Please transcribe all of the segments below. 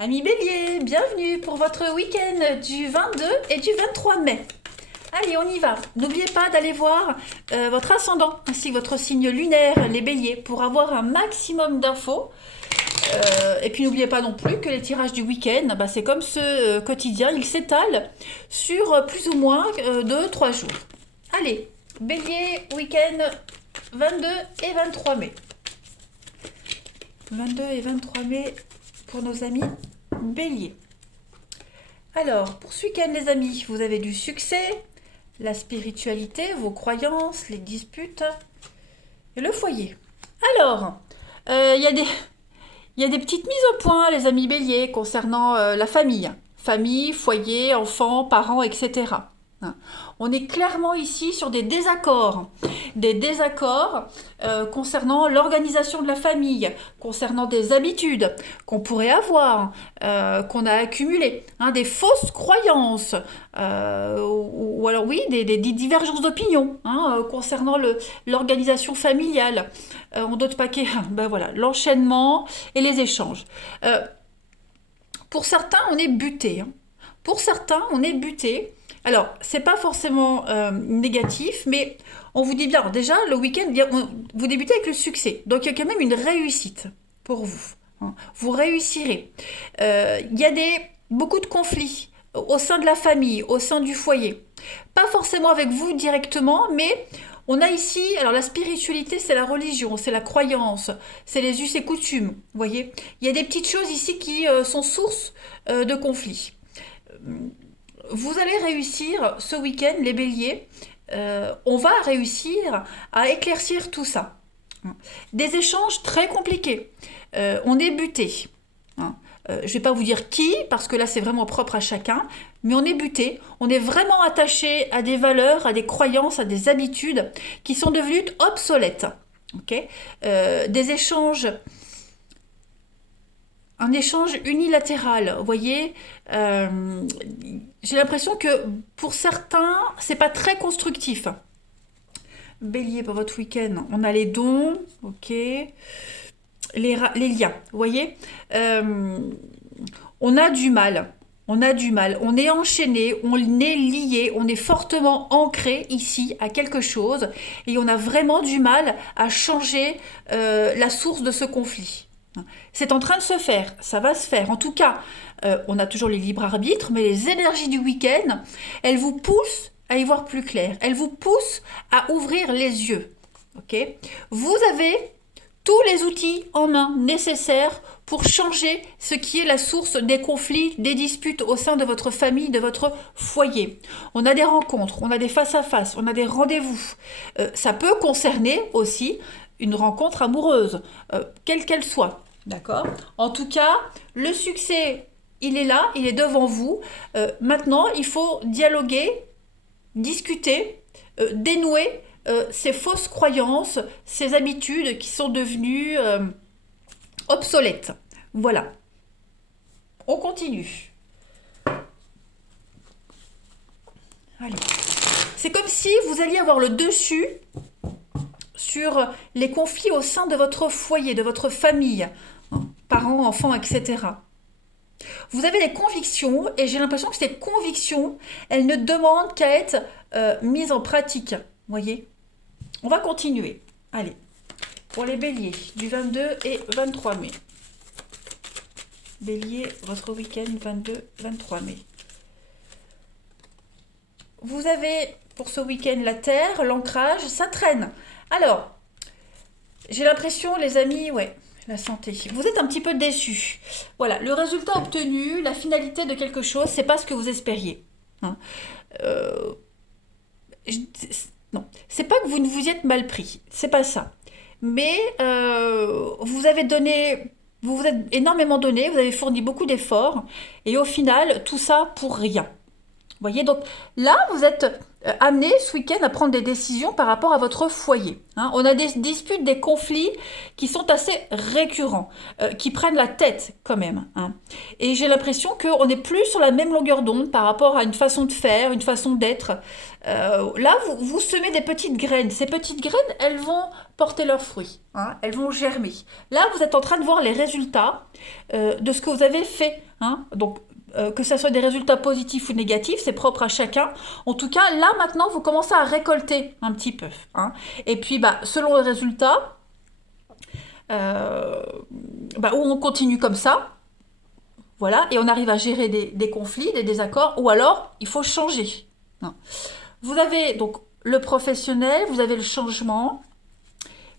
Amis Bélier, bienvenue pour votre week-end du 22 et du 23 mai. Allez, on y va. N'oubliez pas d'aller voir votre ascendant ainsi que votre signe lunaire, les béliers, pour avoir un maximum d'infos. Et puis n'oubliez pas non plus que les tirages du week-end, c'est comme ce quotidien, ils s'étalent sur plus ou moins 2-3 jours. Allez, bélier, week-end 22 et 23 mai. 22 et 23 mai pour nos amis bélier. Alors, pour ce week-end, les amis, vous avez du succès, la spiritualité, vos croyances, les disputes et le foyer. Alors, il y a des petites mises au point, les amis béliers, concernant la famille. Famille, foyer, enfants, parents, etc. Hein. On est clairement ici sur des désaccords. Des désaccords concernant l'organisation de la famille, concernant des habitudes qu'on pourrait avoir, qu'on a accumulées, hein, des fausses croyances, ou alors oui, des divergences d'opinion concernant l'organisation familiale. En d'autres paquets, voilà, l'enchaînement et les échanges. Pour certains, on est buté. Hein. Pour certains, on est buté. Alors, c'est pas forcément négatif, mais on vous dit bien, déjà, le week-end, vous débutez avec le succès. Donc, il y a quand même une réussite pour vous. Hein. Vous réussirez. Il y a beaucoup de conflits au sein de la famille, au sein du foyer. Pas forcément avec vous directement, mais on a ici, alors la spiritualité, c'est la religion, c'est la croyance, c'est les us et coutumes, vous voyez. Il y a des petites choses ici qui sont source de conflits. Vous allez réussir ce week-end, les béliers, on va réussir à éclaircir tout ça. Des échanges très compliqués. On est buté. Je ne vais pas vous dire qui, parce que là c'est vraiment propre à chacun, mais on est buté, on est vraiment attaché à des valeurs, à des croyances, à des habitudes qui sont devenues obsolètes. Okay. Des échanges, un échange unilatéral, vous voyez, j'ai l'impression que pour certains, c'est pas très constructif. Bélier pour votre week-end, on a les dons, ok, les liens, vous voyez, on a du mal. On a du mal, on est enchaîné, on est lié, on est fortement ancré ici à quelque chose et on a vraiment du mal à changer la source de ce conflit. C'est en train de se faire, ça va se faire. En tout cas, on a toujours les libres arbitres, mais les énergies du week-end, elles vous poussent à y voir plus clair. Elles vous poussent à ouvrir les yeux. Okay. Vous avez tous les outils en main nécessaires pour changer ce qui est la source des conflits, des disputes au sein de votre famille, de votre foyer. On a des rencontres, on a des face-à-face, on a des rendez-vous. Ça peut concerner aussi une rencontre amoureuse, quelle qu'elle soit. D'accord. En tout cas, le succès, il est là, il est devant vous. Maintenant, il faut dialoguer, discuter, dénouer ces fausses croyances, ces habitudes qui sont devenues obsolètes. Voilà. On continue. Allez. C'est comme si vous alliez avoir le dessus sur les conflits au sein de votre foyer, de votre famille, parents, enfants, etc. Vous avez des convictions et j'ai l'impression que ces convictions, elles ne demandent qu'à être mises en pratique. Vous voyez ? On va continuer. Allez, pour les béliers, du 22 et 23 mai. Bélier, votre week-end 22-23 mai. Vous avez pour ce week-end la terre, l'ancrage, ça traîne. Alors, j'ai l'impression, les amis, la santé. Vous êtes un petit peu déçus. Voilà, le résultat obtenu, la finalité de quelque chose, c'est pas ce que vous espériez. Hein. Non, c'est pas que vous ne vous y êtes mal pris, c'est pas ça. Mais vous avez donné, vous vous êtes énormément donné, vous avez fourni beaucoup d'efforts, et au final, tout ça pour rien. Voyez, donc là, vous êtes amené ce week-end à prendre des décisions par rapport à votre foyer. Hein. On a des disputes, des conflits qui sont assez récurrents, qui prennent la tête quand même. Hein. Et j'ai l'impression qu'on n'est plus sur la même longueur d'onde par rapport à une façon de faire, une façon d'être. Là, vous semez des petites graines. Ces petites graines, elles vont porter leurs fruits. Hein. Elles vont germer. Là, vous êtes en train de voir les résultats de ce que vous avez fait. Hein. Donc, que ce soit des résultats positifs ou négatifs, c'est propre à chacun. En tout cas, là, maintenant, vous commencez à récolter un petit peu. Hein. Et puis, selon le résultat, où on continue comme ça, voilà, et on arrive à gérer des conflits, des désaccords, ou alors, il faut changer. Hein. Vous avez donc le professionnel, vous avez le changement,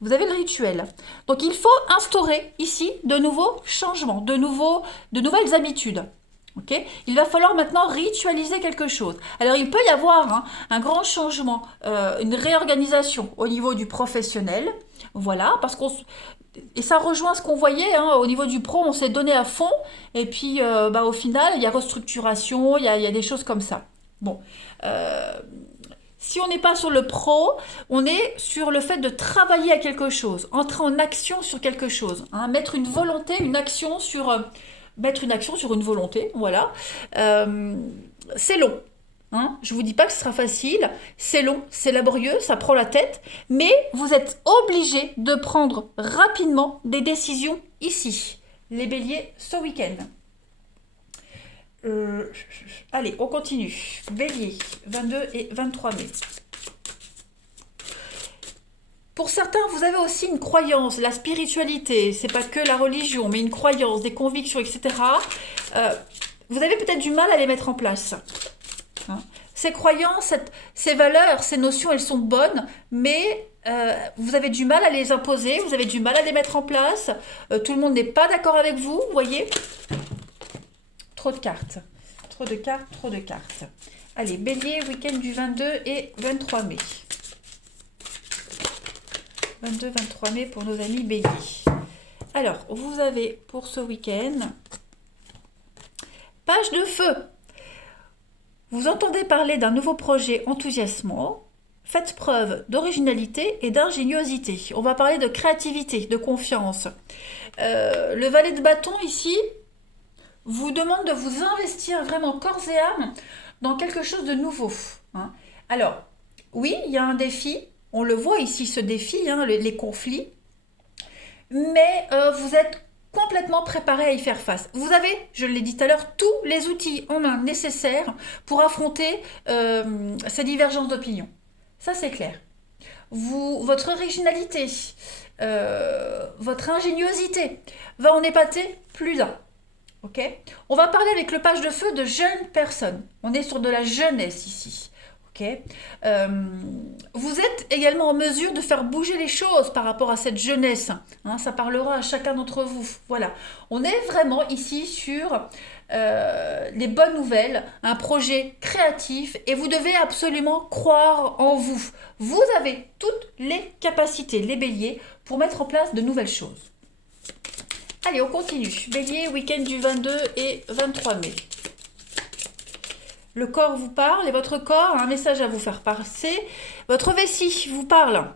vous avez le rituel. Donc, il faut instaurer ici de nouveaux changements, de nouvelles habitudes. Okay. Il va falloir maintenant ritualiser quelque chose. Alors, il peut y avoir un grand changement, une réorganisation au niveau du professionnel. Voilà, et ça rejoint ce qu'on voyait au niveau du pro, on s'est donné à fond. Et puis, au final, il y a restructuration, il y a des choses comme ça. Bon. Si on n'est pas sur le pro, on est sur le fait de travailler à quelque chose, entrer en action sur quelque chose. Hein, mettre une volonté, une action sur... mettre une action sur une volonté, voilà. C'est long. Hein. Je ne vous dis pas que ce sera facile, c'est long, c'est laborieux, ça prend la tête, mais vous êtes obligés de prendre rapidement des décisions ici, les béliers, ce week-end. Allez, on continue. Bélier, 22 et 23 mai. Pour certains, vous avez aussi une croyance, la spiritualité, c'est pas que la religion, mais une croyance, des convictions, etc. Vous avez peut-être du mal à les mettre en place. Hein. Ces croyances, ces valeurs, ces notions, elles sont bonnes, mais vous avez du mal à les imposer, vous avez du mal à les mettre en place. Tout le monde n'est pas d'accord avec vous, vous voyez. Trop de cartes. Trop de cartes, trop de cartes. Allez, bélier, week-end du 22 et 23 mai. 22-23 mai pour nos amis béliers. Alors, vous avez pour ce week-end, page de feu. Vous entendez parler d'un nouveau projet enthousiasmant. Faites preuve d'originalité et d'ingéniosité. On va parler de créativité, de confiance. Le valet de bâton ici vous demande de vous investir vraiment corps et âme dans quelque chose de nouveau. Hein. Alors, oui, il y a un défi. On le voit ici, ce défi, les conflits. Mais vous êtes complètement préparé à y faire face. Vous avez, je l'ai dit tout à l'heure, tous les outils en main nécessaires pour affronter ces divergences d'opinion. Ça, c'est clair. Votre originalité, votre ingéniosité va en épater plus d'un. Okay. On va parler avec le page de feu de jeunes personnes. On est sur de la jeunesse ici. Okay. Vous êtes également en mesure de faire bouger les choses par rapport à cette jeunesse. Hein, ça parlera à chacun d'entre vous. Voilà. On est vraiment ici sur les bonnes nouvelles, un projet créatif et vous devez absolument croire en vous. Vous avez toutes les capacités, les béliers, pour mettre en place de nouvelles choses. Allez, on continue. Bélier, week-end du 22 et 23 mai. Le corps vous parle et votre corps a un message à vous faire passer. Votre vessie vous parle.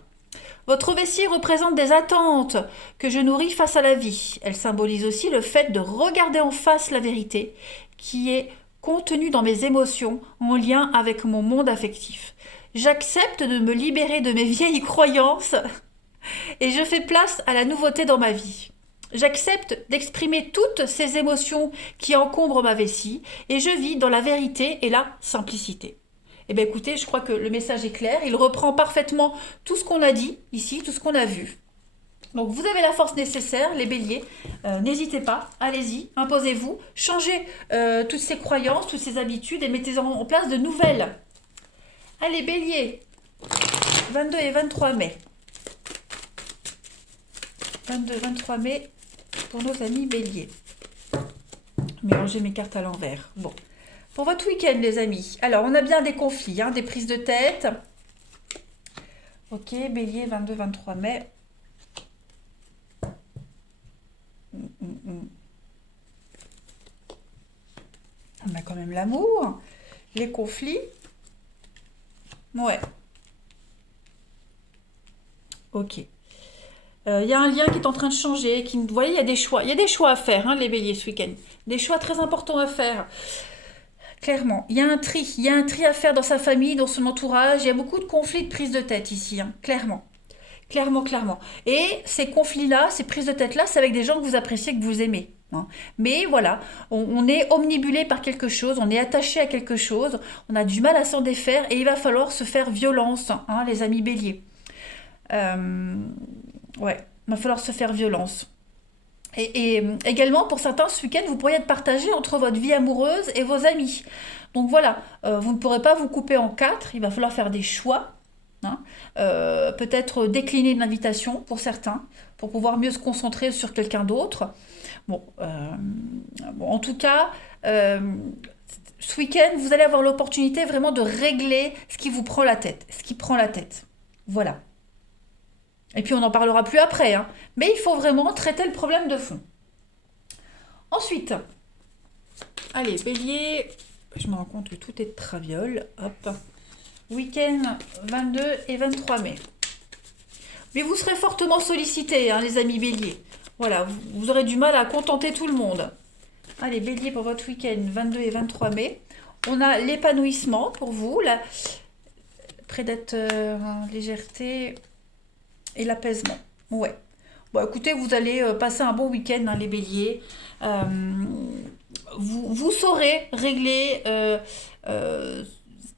Votre vessie représente des attentes que je nourris face à la vie. Elle symbolise aussi le fait de regarder en face la vérité qui est contenue dans mes émotions en lien avec mon monde affectif. J'accepte de me libérer de mes vieilles croyances et je fais place à la nouveauté dans ma vie. J'accepte d'exprimer toutes ces émotions qui encombrent ma vessie et je vis dans la vérité et la simplicité. Eh bien écoutez, je crois que le message est clair, il reprend parfaitement tout ce qu'on a dit ici, tout ce qu'on a vu. Donc vous avez la force nécessaire, les béliers, n'hésitez pas, allez-y, imposez-vous, changez toutes ces croyances, toutes ces habitudes et mettez en place de nouvelles. Allez béliers, 22 et 23 mai. 22-23 mai pour nos amis béliers. Mélanger mes cartes à l'envers. Bon. Pour votre week-end, les amis. Alors, on a bien des conflits, des prises de tête. Ok, bélier, 22-23 mai. On a quand même l'amour. les conflits. Ouais. Ok. Il y a un lien qui est en train de changer. Vous voyez, il y a des choix. Il y a des choix à faire, hein, les béliers, ce week-end. Des choix très importants à faire. Clairement. Il y a un tri. Il y a un tri à faire dans sa famille, dans son entourage. Il y a beaucoup de conflits, de prises de tête ici, hein, clairement. Clairement, clairement. Et ces conflits-là, ces prises de tête-là, c'est avec des gens que vous appréciez, que vous aimez, hein. Mais voilà, on est omnibulé par quelque chose, on est attaché à quelque chose, on a du mal à s'en défaire et il va falloir se faire violence, hein, les amis béliers. Euh, ouais, il va falloir se faire violence. Et également, pour certains, ce week-end, vous pourriez être partagé entre votre vie amoureuse et vos amis. Donc voilà, vous ne pourrez pas vous couper en quatre, il va falloir faire des choix, hein. Peut-être décliner une invitation pour certains, pour pouvoir mieux se concentrer sur quelqu'un d'autre. Bon, bon, en tout cas, ce week-end, vous allez avoir l'opportunité vraiment de régler ce qui vous prend la tête, ce qui prend la tête. Voilà. Et puis on n'en parlera plus après, hein. Mais il faut vraiment traiter le problème de fond. Ensuite, allez, bélier, je me rends compte que tout est traviole. Hop. Week-end 22 et 23 mai. Mais vous serez fortement sollicité, hein, les amis béliers. Voilà, vous aurez du mal à contenter tout le monde. Allez, bélier pour votre week-end 22 et 23 mai. On a l'épanouissement pour vous, la prédateur, légèreté et l'apaisement. Ouais. Bon, écoutez, vous allez passer un bon week-end, hein, les béliers. Euh, vous saurez régler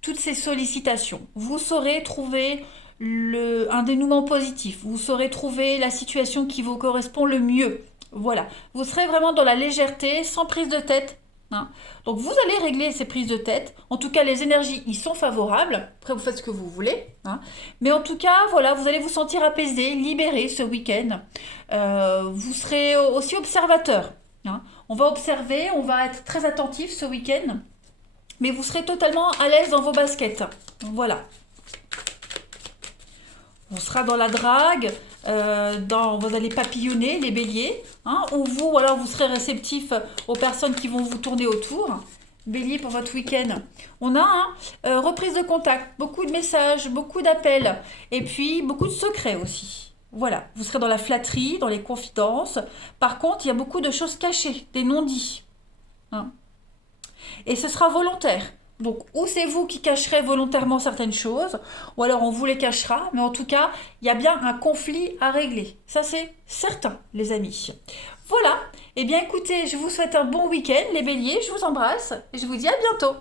toutes ces sollicitations. Vous saurez trouver un dénouement positif. Vous saurez trouver la situation qui vous correspond le mieux. Voilà. Vous serez vraiment dans la légèreté, sans prise de tête, hein. Donc vous allez régler ces prises de tête. En tout cas, les énergies y sont favorables. Après, vous faites ce que vous voulez, hein. Mais en tout cas, voilà, vous allez vous sentir apaisé, libéré ce week-end. Vous serez aussi observateur, hein. On va observer, on va être très attentif ce week-end. Mais vous serez totalement à l'aise dans vos baskets. Voilà. On sera dans la drague, vous allez papillonner les béliers, hein, ou alors vous serez réceptif aux personnes qui vont vous tourner autour. Bélier pour votre week-end. On a reprise de contact, beaucoup de messages, beaucoup d'appels, et puis beaucoup de secrets aussi. Voilà, vous serez dans la flatterie, dans les confidences. Par contre, il y a beaucoup de choses cachées, des non-dits, hein. Et ce sera volontaire. Donc, ou c'est vous qui cacherez volontairement certaines choses, ou alors on vous les cachera, mais en tout cas, il y a bien un conflit à régler. Ça, c'est certain, les amis. Voilà. Eh bien, écoutez, je vous souhaite un bon week-end, les béliers. Je vous embrasse et je vous dis à bientôt.